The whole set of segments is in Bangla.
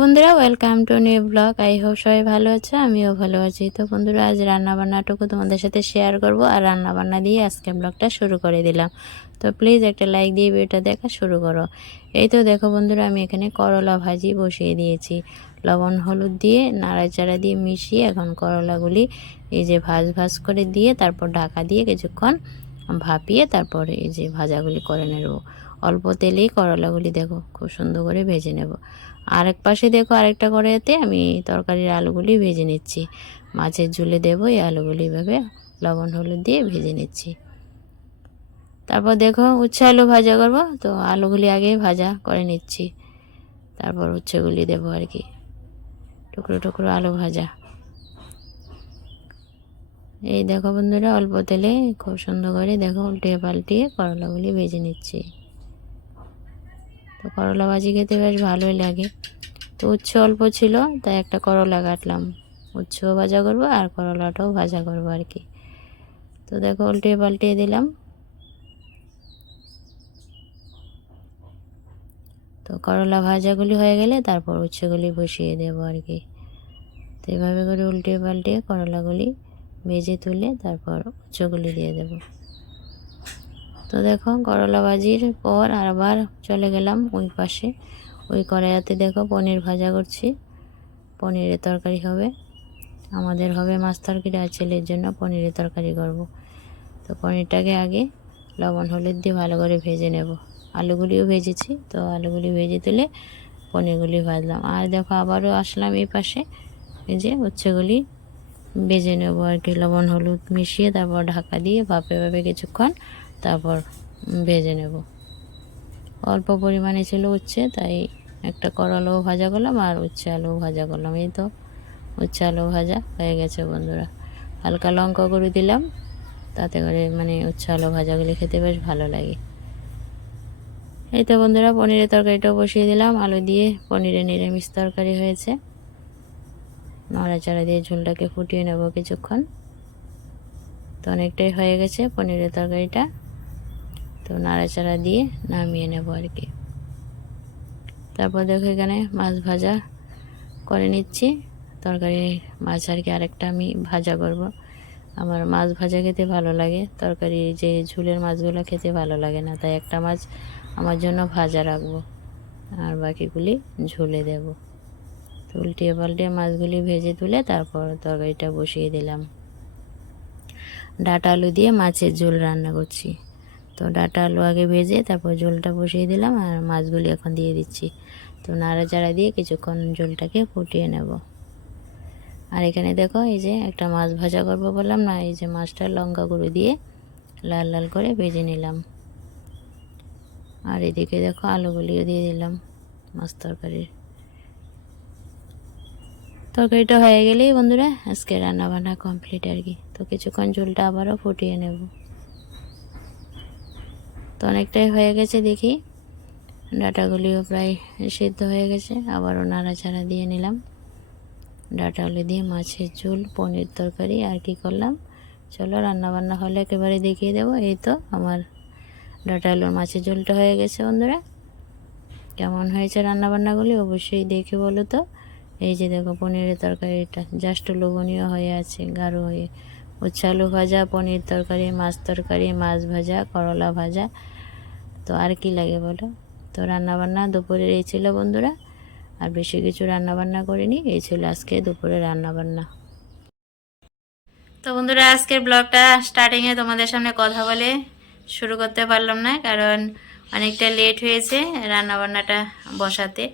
বন্ধুরা welcome to new blog I hope সবাই ভালো আছে, আমিও ভালো আছি। তো বন্ধুরা, আজ রান্না বান্নাটুকু তোমাদের সাথে শেয়ার করব আর রান্না বান্না দিয়ে আজকে ব্লগটা শুরু করে দিলাম। তো প্লিজ একটা লাইক দিয়ে ভিডিওটা দেখা শুরু করো। এই তো দেখো বন্ধুরা, আমি এখানে করলা ভাজি বসিয়ে দিয়েছি। লবণ, হলুদ দিয়ে নাড়াচাড়া দিয়ে মিশিয়ে এখন করলাগুলি এই যে ভাজ ভাজ করে দিয়ে তারপর ঢাকা দিয়ে কিছুক্ষণ ভাপিয়ে তারপরে এই যে ভাজাগুলি করে নেব। অল্প তেলেই করলাগুলি দেখো, খুব সুন্দর করে ভেজে নেব। আরেক পাশে দেখো আরেকটা কড়াইতে আমি তরকারির আলুগুলি ভেজে নিচ্ছি। মাছের ঝুলে দেবো, এই আলুগুলি এভাবে লবণ হলুদ দিয়ে ভেজে নিচ্ছি। তারপর দেখো উচ্ছে আলু ভাজা করব, তো আলুগুলি আগে ভাজা করে নিচ্ছি। তারপর উচ্ছেগুলি দেবো আর কি, টুকরো টুকরো আলু ভাজা। এই দেখো বন্ধুরা, অল্প তেলে খুব সুন্দর করে দেখো উল্টিয়ে পাল্টিয়ে করলাগুলি ভেজে নিচ্ছি। তো করলা ভাজি খেতে বেশ ভালোই লাগে। তো উচ্ছে অল্প ছিল, তাই একটা করলা কাটলাম। উচ্ছেও ভাজা করব আর করলাটাও ভাজা করব আর কি। তো দেখো উল্টিয়ে পাল্টিয়ে দিলাম। তো করলা ভাজাগুলি হয়ে গেলে তারপর উচ্ছেগুলি বসিয়ে দেবো আর কি। তো এভাবে করে উল্টিয়ে পাল্টিয়ে করলাগুলি ভেজে তুলে তারপর উচ্চগুলি দিয়ে দেব। তো দেখো করলা ভাজির পর আবার চলে গেলাম ওই পাশে। ওই কড়াইয়াতে দেখো পনির ভাজা করছি। পনিরের তরকারি হবে। আমাদের হবে মাছ তরকারি আর ছেলের জন্য পনিরের তরকারি করব। তো পনিরটাকে আগে লবণ, হলুদ দিয়ে ভালো করে ভেজে নেব। আলুগুলিও ভেজেছি, তো আলুগুলি ভেজে তুলে পনিরগুলি ভাজলাম। আর দেখো আবারও আসলাম এই পাশে। যে উচ্ছেগুলি বেজে নেব আর কি। লবণ, হলুদ মিশিয়ে তারপর ঢাকা দিয়ে ভাপে ভাপে কিছুক্ষণ তারপর ভেজে নেব। অল্প পরিমাণে ছিল উচ্ছে, তাই একটা করলাও ভাজা করলাম আর উচ্ছে আলু ভাজা করলাম। এই তো উচ্ছে আলু ভাজা হয়ে গেছে বন্ধুরা। হালকা লঙ্কা করে দিলাম, তাতে করে মানে উচ্ছে আলু ভাজাগুলি খেতে বেশ ভালো লাগে। এই তো বন্ধুরা, পনিরের তরকারিটাও বসিয়ে দিলাম। আলু দিয়ে পনিরের নিরামিষ তরকারি হয়েছে। নড়াচড়া দিয়ে ঝোলটাকে ফুটিয়ে নেব কিছুক্ষণ। তো অনেকটাই হয়ে গেছে পনিরের তরকারিটা। তো নাড়াচাড়া দিয়ে নামিয়ে নেব আর কি। তারপর দেখো এখানে মাছ ভাজা করে নিচ্ছি। তরকারি মাছ আর কি আরেকটা আমি ভাজা করব। আমার মাছ ভাজা খেতে ভালো লাগে। তরকারি যে ঝুলের মাছগুলো খেতে ভালো লাগে না, তাই একটা মাছ আমার জন্য ভাজা রাখব। আর বাকিগুলি ঝুলে দেব। তো উল্টিয়ে পাল্টিয়ে মাছগুলি ভেজে তুলে তারপর তরকারিটা বসিয়ে দিলাম। ডাটা আলু দিয়ে মাছের ঝোল রান্না করছি। তো ডাটা আলু আগে ভেজে তারপর ঝোলটা বসিয়ে দিলাম আর মাছগুলি এখন দিয়ে দিচ্ছি। তো নাড়াচাড়া দিয়ে কিছুক্ষণ ঝোলটাকে ফুটিয়ে নেব। আর এখানে দেখো এই যে একটা মাছ ভাজা করব বললাম না, এই যে মাছটা লঙ্কা গুঁড়ো দিয়ে লাল লাল করে ভেজে নিলাম। আর এদিকে দেখো আলুগুলিও দিয়ে দিলাম মাছ তরকারির। তরকারিটা হয়ে গেলেই বন্ধুরা, আজকে রান্নাবান্না কমপ্লিট আর কি। তো কিছুক্ষণ ঝোলটা আবারও ফুটিয়ে নেব। তো অনেকটাই হয়ে গেছে দেখি। ডাটাগুলিও প্রায় সিদ্ধ হয়ে গেছে, আবারও নাড়াচাড়া দিয়ে নিলাম। ডাটা আলু দিয়ে মাছের ঝোল, পনির তরকারি আর কি করলাম। চলো রান্নাবান্না হলে একেবারে দেখিয়ে দেবো। এই তো আমার ডাটা আলুর মাছের ঝোলটা হয়ে গেছে বন্ধুরা। কেমন হয়েছে রান্নাবান্নাগুলি অবশ্যই দেখে বলো তো। এই যে দেখো পনিরের তরকারিটা, জাস্ট লোভনীয় হয়ে আছে, গাঢ় হয়ে উচ্ছে আলু ভাজা, পনির তরকারি, মাছ তরকারি, মাছ ভাজা, করলা ভাজা। তো আর কি লাগে বলো? তো রান্নাবান্না দুপুরের এই ছিল বন্ধুরা। আর বেশি কিছু রান্নাবান্না করিনি, এই ছিল আজকে দুপুরে রান্নাবান্না। তো বন্ধুরা, আজকের ব্লগটা স্টার্টিংয়ে তোমাদের সামনে কথা বলে শুরু করতে পারলাম না, কারণ অনেকটা লেট হয়েছে রান্নাবান্নাটা বসাতে।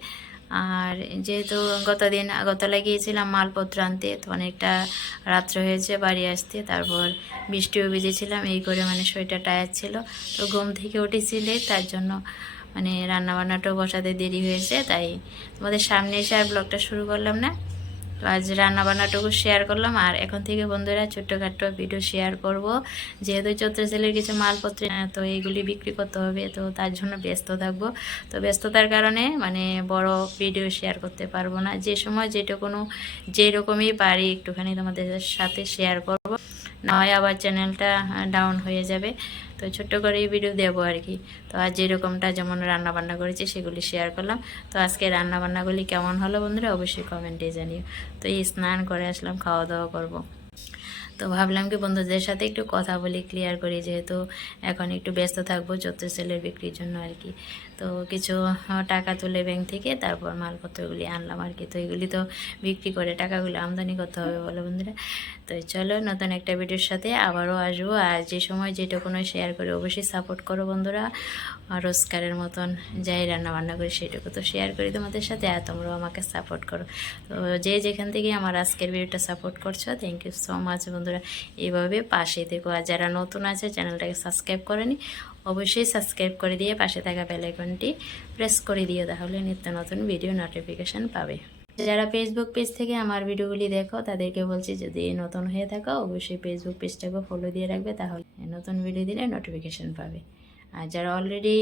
আর যেহেতু গতদিন আগতলা গিয়েছিলাম মালপত্র আনতে, তো অনেকটা রাত্র হয়েছে বাড়ি আসতে, তারপর বৃষ্টিও ভিজেছিলাম, এই করে মানে শরীরটা টায়ার ছিল। তো ঘুম থেকে উঠেছিলে, তার জন্য মানে রান্নাবান্নাটাও বসাতে দেরি হয়েছে, তাই তোমাদের সামনে এসে আর ব্লগটা শুরু করলাম না। তো আজ রান্নাবান্নাটুকু শেয়ার করলাম আর এখন থেকে বন্ধুরা ছোট্টখাট্টো ভিডিও শেয়ার করব। যেহেতু চৈত্র সেলের কিছু মালপত্র তো এইগুলি বিক্রি করতে হবে, তো তার জন্য ব্যস্ত থাকব। তো ব্যস্ততার কারণে মানে বড় ভিডিও শেয়ার করতে পারব না। যে সময় যেটুকুনো যেরকমই পারি একটুখানি তোমাদের সাথে শেয়ার করব। নয় আবার চ্যানেলটা ডাউন হয়ে যাবে। তো ছোট্ট করে এই ভিডিও দেবো আর কি। তো আজ যেরকমটা যেমন রান্নাবান্না করেছি, সেগুলি শেয়ার করলাম। তো আজকে রান্নাবান্নাগুলি কেমন হলো বন্ধুরা অবশ্যই কমেন্টে জানিও। তো এই স্নান করে আসলাম খাওয়া দাওয়া করব। তো ভাবলাম কি বন্ধুদের সাথে একটু কথা বলি ক্লিয়ার করি, যেহেতু এখন একটু ব্যস্ত থাকব, চোদ্দ সেলের বিক্রির জন্য আর কি। তো কিছু টাকা তুলে ব্যাংক থেকে তারপর মালপত্রগুলি আনলাম আর কি। তো এগুলি তো বিক্রি করে টাকাগুলো আমদানি করতে হবে বলে বন্ধুরা। তো চলো নতুন একটা ভিডিওর সাথে আবারও আসব। আর যে সময় যেটুকুনো শেয়ার করে অবশ্যই সাপোর্ট করো বন্ধুরা। রোজগারের মতন যাই রান্না বান্না করি সেটুকু তো শেয়ার করি তোমাদের সাথে আর তোমরাও আমাকে সাপোর্ট করো। তো যে যেখান থেকে আমার আজকের ভিডিওটা সাপোর্ট করছ থ্যাংক ইউ সো মাচ বন্ধুরা। এইভাবে পাশে থেকো। আর যারা নতুন আছে চ্যানেলটাকে সাবস্ক্রাইব করেনি অবশ্যই সাবস্ক্রাইব করে দিয়ে পাশে থাকা বেল আইকনটি প্রেস করে দিও, তাহলে নিত্য নতুন ভিডিও নোটিফিকেশান পাবে। যারা ফেসবুক পেজ থেকে আমার ভিডিওগুলি দেখো, তাদেরকে বলছি যদি নতুন হয়ে থাকো, অবশ্যই ফেসবুক পেজটাকে ফলো দিয়ে রাখবে, তাহলে নতুন ভিডিও দিলে নোটিফিকেশান পাবে। আর যারা অলরেডি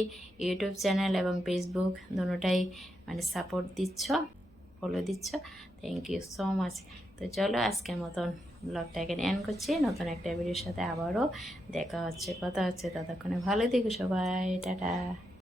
ইউটিউব চ্যানেল এবং ফেসবুক দুটোটাই মানে সাপোর্ট দিচ্ছ ফলো দিচ্ছ। থ্যাংক ইউ সো মাচ তো চলো আজকের মতন ব্লগটা এখানে এন্ড করছি। নতুন একটা ভিডিওর সাথে আবারও দেখা হচ্ছে, কথা হচ্ছে। ততক্ষণে ভালো থেকো সবাই। টাটা।